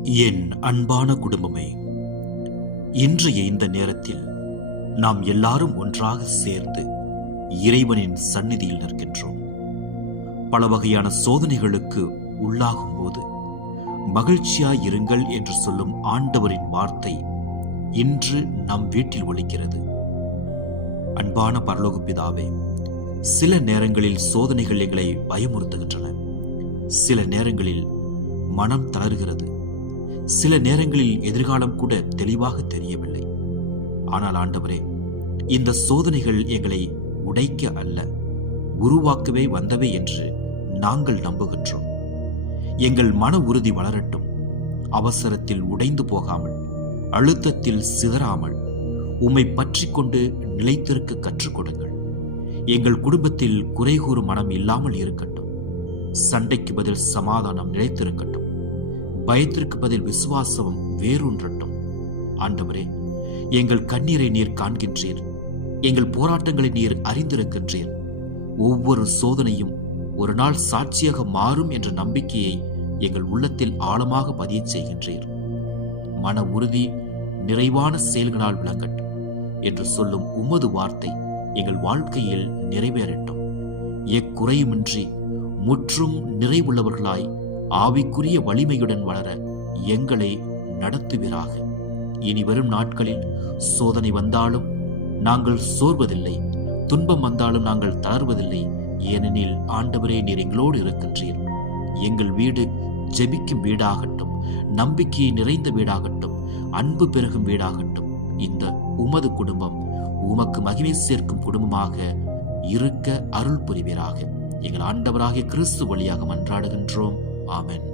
என் அன்பான குடும்பமே, இன்றைய இந்த நேரத்தில் நாம் எல்லாரும் ஒன்றாக சேர்ந்து இறைவனின் சந்நிதியில் நிற்கின்றோம். பல வகையான சோதனைகளுக்கு உள்ளாகும் போது மகிழ்ச்சியாயிருங்கள் என்று சொல்லும் ஆண்டவரின் வார்த்தை இன்று நம் வீட்டில் ஒலிக்கிறது. அன்பான பரலோக பிதாவே, சில நேரங்களில் சோதனைகள் எங்களை பயமுறுத்துகின்றன. சில நேரங்களில் மனம் தளர்கிறது. சில நேரங்களில் எதிர்காலம் கூட தெளிவாக தெரியவில்லை. ஆனால் ஆண்டவரே, இந்த சோதனைகள் எங்களை உடைக்க அல்ல, உருவாக்கவே வந்தவை என்று நாங்கள் நம்புகின்றோம். எங்கள் மன உறுதி வளரட்டும். அவசரத்தில் உடைந்து போகாமல், அழுத்தத்தில் சிதறாமல் உம்மை பற்றி கொண்டு நிலைத்திருக்க கற்றுக் கொடுங்கள். எங்கள் குடும்பத்தில் குறை கூறும் மனம் இல்லாமல் இருக்கட்டும். சண்டைக்கு பதில் சமாதானம் நிலைத்திருக்கட்டும். பயத்திற்கு பதில் விசுவாசம் வேரூன்றட்டும். ஆண்டவரே, எங்கள் கண்ணீரை நீர் காண்கின்றீர். எங்கள் போராட்டங்களை நீர் அறிந்திருக்கின்றீர். ஒவ்வொரு சோதனையும் ஒரு நாள் சாட்சியாக மாறும் என்ற நம்பிக்கையை எங்கள் உள்ளத்தில் ஆழமாக பதிய செய்கின்றீர். மன உறுதி நிறைவான செயல்களால் விளங்கட்டும் என்று சொல்லும் உமது வார்த்தை எங்கள் வாழ்க்கையில் நிறைவேறட்டும். எக்குறையுமின்றி முற்றும் நிறைவுள்ளவர்களாய் ஆவிக்குரிய வலிமையுடன் வளர எங்களை நடத்துவீராக. இனி வரும் நாட்களில் சோதனை வந்தாலும் நாங்கள் சோர்வதில்லை, துன்பம் வந்தாலும் நாங்கள் தளர்வதில்லை. ஏனெனில் ஆண்டவரே, நீர் எங்களோடு இருக்கின்றீர். எங்கள் வீடு ஜெபிக்கும் வீடாகட்டும், நம்பிக்கையை நிறைந்த வீடாகட்டும், அன்பு பெருகும் வீடாகட்டும். இந்த உமது குடும்பம் உமக்கு மகிமை சேர்க்கும் குடும்பமாக இருக்க அருள் புரிவீராக. எங்கள் ஆண்டவராகிய கிறிஸ்து வழியாக மன்றாடுகின்றோம். ஆமென்.